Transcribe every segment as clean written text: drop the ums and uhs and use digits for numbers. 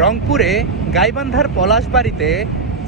রংপুরে গাইবান্ধার পলাশবাড়িতে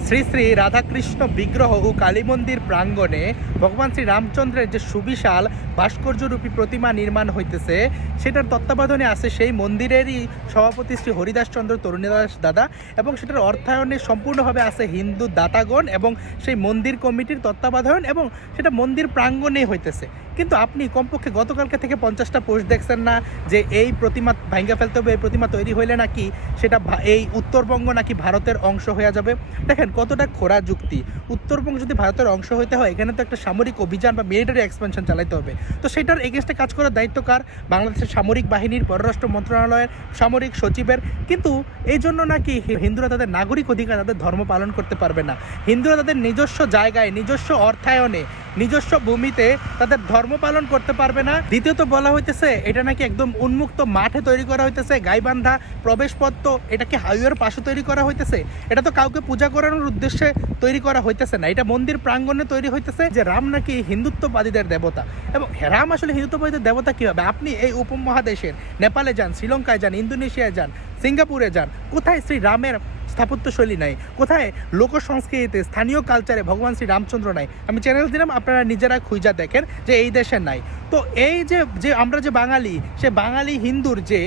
শ্রী শ্রী রাধাকৃষ্ণ বিগ্রহ ও কালী মন্দির প্রাঙ্গণে ভগবান শ্রী রামচন্দ্রের যে সুবিশাল ভাস্কর্যরূপী প্রতিমা নির্মাণ হইতেছে, সেটার তত্ত্বাবধানে আছে সেই মন্দিরেরই সভাপতি শ্রী হরিদাস চন্দ্র তরুণীদাস দাদা, এবং সেটার অর্থায়নে সম্পূর্ণভাবে আছে হিন্দু দাতাগণ এবং সেই মন্দির কমিটির তত্ত্বাবধান, এবং সেটা মন্দির প্রাঙ্গণেই হইতেছে। কিন্তু আপনি কমপক্ষে গতকালকে থেকে 50টা পোস্ট দেখছেন না যে এই প্রতিমা ভাঙ্গা ফেলতে হবে, এই প্রতিমা তৈরি হইলে নাকি সেটা এই উত্তরবঙ্গ নাকি ভারতের অংশ হয়ে যাবে। দেখেন কতটা খোঁড়া যুক্তি। উত্তরবঙ্গ যদি ভারতের অংশ হইতে হয়, এখানে তো একটা সামরিক অভিযান বা মিলিটারি এক্সপেনশন চালাইতে হবে। তো সেটার এগেনস্টে কাজ করার দায়িত্ব কার? বাংলাদেশের সামরিক বাহিনীর, পররাষ্ট্র মন্ত্রণালয়ের, সামরিক সচিবের। কিন্তু এই জন্য নাকি হিন্দুরা তাদের নাগরিক অধিকার, তাদের ধর্ম পালন করতে পারবে না। হিন্দুরা তাদের নিজস্ব জায়গায়, নিজস্ব অর্থায়নে, নিজস্ব ভূমিতে তাদের ধর্ম পালন করতে পারবে না। দ্বিতীয়ত বলা হইতেছে এটা নাকি একদম উন্মুক্ত মাঠে তৈরি করা হইতেছে। গাইবান্ধা প্রবেশপথ তো এটাকে হাইওয়ের পাশে তৈরি করা হইতেছে। এটা তো কাউকে পূজা করানোর উদ্দেশ্যে তৈরি করা হইতেছে না, এটা মন্দির প্রাঙ্গণে তৈরি হইতেছে। যে রাম নাকি হিন্দুত্ববাদীদের দেবতা, এবং রাম আসলে হিন্দুত্ববাদীদের দেবতা কীভাবে? আপনি এই উপমহাদেশের নেপালে যান, শ্রীলঙ্কায় যান, ইন্দোনেশিয়ায় যান, সিঙ্গাপুরে যান, কোথায় শ্রী রামের স্থাপত্যশৈলী নাই? কোথায় লোক সংস্কৃতিতে, স্থানীয় কালচারে ভগবান শ্রী রামচন্দ্র নাই? আমি চ্যানেল দিলাম, আপনারা নিজেরা খুঁজা দেখেন যে এই দেশে নাই। তো এই যে আমরা যে বাঙালি, সে বাঙালি হিন্দুর যে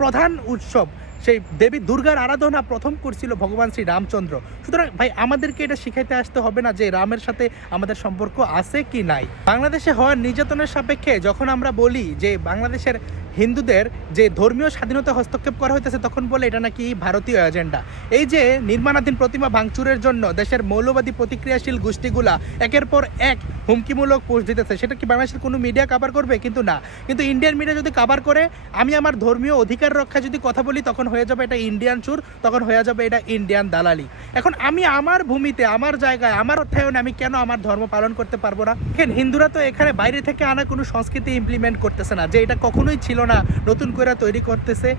প্রধান উৎসব, সেই দেবী দুর্গার আরাধনা প্রথম করছিল ভগবান শ্রী রামচন্দ্র। সুতরাং ভাই, আমাদেরকে এটা শিখাইতে আসতে হবে না যে রামের সাথে আমাদের সম্পর্ক আছে কি নাই। বাংলাদেশে হওয়ার নির্যাতনের সাপেক্ষে যখন আমরা বলি যে বাংলাদেশের হিন্দুদের যে ধর্মীয় স্বাধীনতা হস্তক্ষেপ করা হইতেছে, তখন বলে এটা নাকি ভারতীয় এজেন্ডা। এই যে নির্মাণাধীন প্রতিমা ভাঙচুরের জন্য দেশের মৌলবাদী প্রতিক্রিয়াশীল গোষ্ঠীগুলা একের পর এক হুমকিমূলক পোস্ট দিতেছে, সেটা কি বাংলাদেশের কোনো মিডিয়া কভার করবে? কিন্তু না। কিন্তু ইন্ডিয়ান মিডিয়া যদি কভার করে, আমি আমার ধর্মীয় অধিকার রক্ষায় যদি কথা বলি, তখন হয়ে যাবে এটা ইন্ডিয়ান চুর, তখন হয়ে যাবে এটা ইন্ডিয়ান দালালি। এখন আমি আমার ভূমিতে, আমার জায়গায়, আমার অর্থায়নে আমি কেন আমার ধর্ম পালন করতে পারবো না? দেখেন, হিন্দুরা তো এখানে বাইরে থেকে আনা কোনো সংস্কৃতি ইমপ্লিমেন্ট করতেছে না, যে এটা কখনোই ছিল না, নতুন করে তৈরি করতেছে।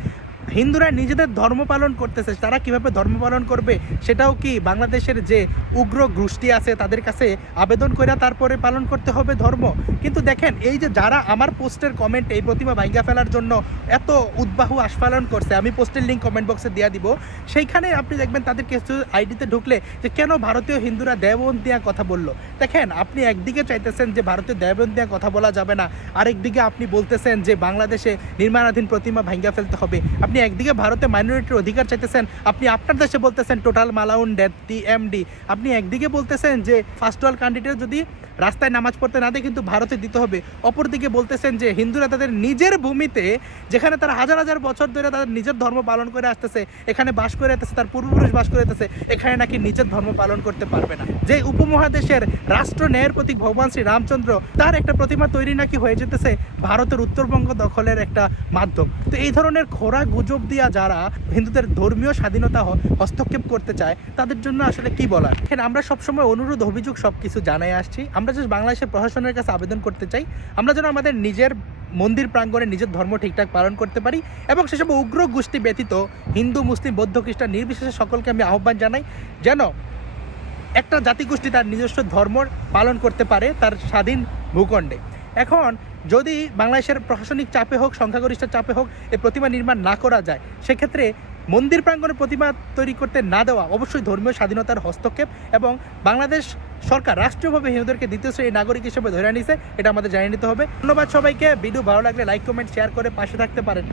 হিন্দুরা নিজেদের ধর্ম পালন করতেছে। তারা কিভাবে ধর্ম পালন করবে সেটাও কি বাংলাদেশের যে উগ্র গোষ্ঠী আছে তাদের কাছে আবেদন করে তারপরে পালন করতে হবে ধর্ম? কিন্তু দেখেন, এই যে যারা আমার পোস্টের কমেন্টে এই প্রতিমা ভাঙ্গা ফেলার জন্য এত উদ্বাহু আস্ফালন করছে, আমি পোস্টের লিঙ্ক কমেন্ট বক্সে দিয়ে দিব, সেইখানে আপনি দেখবেন তাদের কিছু আইডিতে ঢুকলে যে কেন ভারতীয় হিন্দুরা দেববন্দিয়া কথা বললো। দেখেন, আপনি একদিকে চাইতেছেন যে ভারতীয় দেববন্দিয়া কথা বলা যাবে না, আরেকদিকে আপনি বলতেছেন যে বাংলাদেশে নির্মাণাধীন প্রতিমা ভাঙ্গা ফেলতে হবে। আপনি একদিকে ভারতে মাইনরিটির অধিকার চাইতেছেন, আপনি আপনার দেশে বলতেছেন টোটাল মালাউন ডেথ টিএমডি। আপনি একদিকে বলতেছেন যে ফার্স্ট ওয়ার্ল্ড কান্ট্রিতে যদি রাস্তায় নামাজ পড়তে না দেয় কিন্তু ভারতে দিতে হবে, অপরদিকে বলতেছেন যে হিন্দুরা তাদের নিজের ভূমিতে, যেখানে তারা হাজার হাজার বছর ধরে তাদের নিজের ধর্ম পালন করে আসতেছে, এখানে বাস করে আসতেছে, তার পূর্বপুরুষ বাস করে আসতেছে, এখানে নাকি নিজের ধর্ম পালন করতে পারবে না। যে উপমহাদেশের রাষ্ট্র ন্যায়ের প্রতীক ভগবান শ্রী রামচন্দ্র, তার একটা প্রতিমা তৈরি নাকি হয়ে যেতেছে ভারতের উত্তরবঙ্গ দখলের একটা মাধ্যম। তো এই ধরনের খোরা গুজব দিয়া যারা হিন্দুদের ধর্মীয় স্বাধীনতা হস্তক্ষেপ করতে চায়, তাদের জন্য আসলে কি বলার? এখানে আমরা সবসময় অনুরোধ, অভিযোগ সবকিছু জানাই আসছি। আমরা যে বাংলাদেশের প্রশাসনের কাছে আবেদন করতে চাই, আমরা যেন আমাদের নিজের মন্দির প্রাঙ্গণে নিজের ধর্ম ঠিকঠাক পালন করতে পারি, এবং সেসব উগ্র গোষ্ঠী ব্যতীত হিন্দু, মুসলিম, বৌদ্ধ, খ্রিস্টান নির্বিশেষে সকলকে আমি আহ্বান জানাই যেন একটা জাতিগোষ্ঠী তার নিজস্ব ধর্ম পালন করতে পারে তার স্বাধীন ভূখণ্ডে। এখন যদি বাংলাদেশের প্রশাসনিক চাপে হোক, সংখ্যাগরিষ্ঠ চাপে হোক, এই প্রতিমা নির্মাণ না করা যায়, সেক্ষেত্রে মন্দির প্রাঙ্গণে প্রতিমা তৈরি করতে না দেওয়া অবশ্যই ধর্মীয় স্বাধীনতার হস্তক্ষেপ, এবং বাংলাদেশ সরকার রাষ্ট্রীয়ভাবে হিন্দুদেরকে দ্বিতীয় শ্রেণীর নাগরিক হিসেবে ধরে নিছে, এটা আমাদের জানিয়ে নিতে হবে। ধন্যবাদ সবাইকে। ভিডিও ভালো লাগলে লাইক, কমেন্ট, শেয়ার করে পাশে থাকতে পারেন।